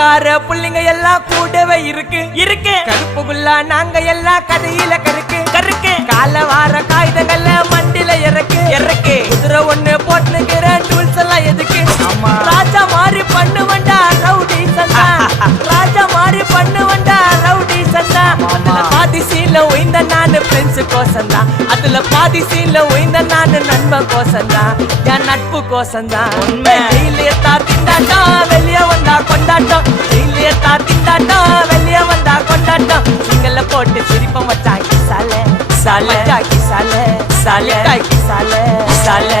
பணக்கார புள்ளிங்க எல்லாம் கூடவே இருக்கு இருக்கு. கருப்புக்குள்ள நாங்க எல்லாம் கதையில கருக்கு கால வார காகிதங்கள்ல மண்டில இறக்கு குதிரை ஒண்ணு போட்டுக்கிற டூல்ஸ் எல்லாம் எதுக்கு? ராஜா மாதிரி பண்ணுவண்டா ரவுடி சந்தா, ராஜா மாதிரி பண்ணுவண்டா ரவுடி சந்தா. அதுல பாதி சீன்ல உயிந்த நானு ஃப்ரெண்ட்ஸ் கோசந்தா, அதுல பாதி சீன்ல உயிந்த நானு நண்பன் கோசந்தா, என் நட்பு கோசந்தா. ஜெயிலியத்தா திண்டாட்டம் வெளியே வந்தா கொண்டாட்டம், ஜெயிலியத்தா திண்டாட்டம் வெளியே வந்தா கொண்டாட்டம். சிங்கல்ல போட்டு சிரிப்ப மச்சாக்கி சாலே சாலே சாலே சாலே சாலே